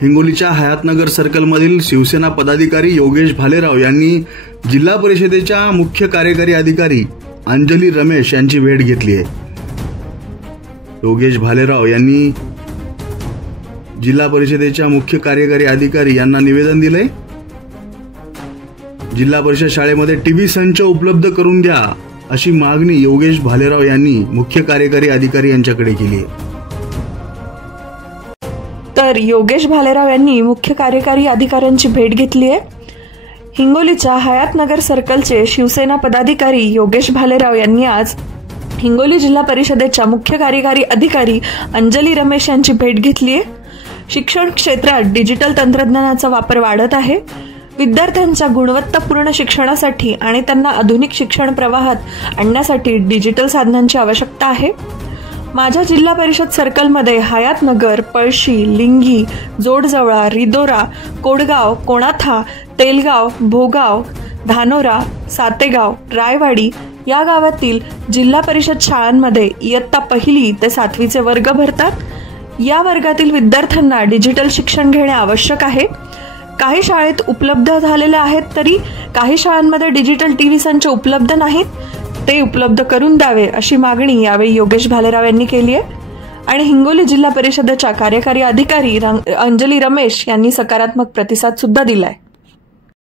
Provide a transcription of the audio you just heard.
हिंगोलीच्या हयातनगर सर्कलमधील शिवसेना पदाधिकारी योगेश भालेराव यांनी जिल्हा परिषदेच्या मुख्य कार्यकारी अधिकारी अंजली रमेश यांची भेट घेतली आहे। योगेश भालेराव यांनी जिल्हा परिषदेच्या मुख्य कार्यकारी अधिकारी यांना निवेदन दिले। जिल्हा परिषद शाळेमध्ये टीव्ही संच उपलब्ध करून द्या अशी मागणी योगेश भालेराव यांनी मुख्य कार्यकारी अधिकारी यांच्याकडे केली आहे। तर योगेश भालेराव यांनी मुख्य कार्यकारी अधिकाऱ्यांची भेट घेतली आहे। हिंगोलीच्या हयातनगर सर्कलचे शिवसेना पदाधिकारी योगेश भालेराव यांनी आज हिंगोली जिल्हा परिषदेच्या मुख्य कार्यकारी अधिकारी अंजली रमेश यांची भेट घेतली आहे। शिक्षण क्षेत्रात डिजिटल तंत्रज्ञानाचा वापर वाढत आहे। विद्यार्थ्यांच्या गुणवत्तापूर्ण शिक्षणासाठी आणि त्यांना आधुनिक शिक्षण प्रवाहात आणण्यासाठी डिजिटल साधनांची आवश्यकता आहे। माझ्या जिल्हा परिषद सर्कलमध्ये हयातनगर, पळशी, लिंगी, जोडजवळा, रिदोरा, कोडगाव, कोणाथा, तेलगाव, भोगाव, धानोरा, सातेगाव, रायवाडी या गावातील जिल्हा परिषद शाळांमध्ये इयत्ता 1ली ते 7वीचे वर्ग भरतात। या वर्गातील विद्यार्थ्यांना डिजिटल शिक्षण घेणे आवश्यक आहे। काही शाळेत उपलब्ध झालेले आहेत, तरी काही शाळांमध्ये डिजिटल टीव्ही संच उपलब्ध नाहीत, ते उपलब्ध करून द्यावे अशी मागणी यावेळी योगेश भालेराव यांनी केली आहे। आणि हिंगोली जिल्हा परिषदेच्या कार्यकारी अधिकारी अंजली रमेश यांनी सकारात्मक प्रतिसाद सुद्धा दिलाय।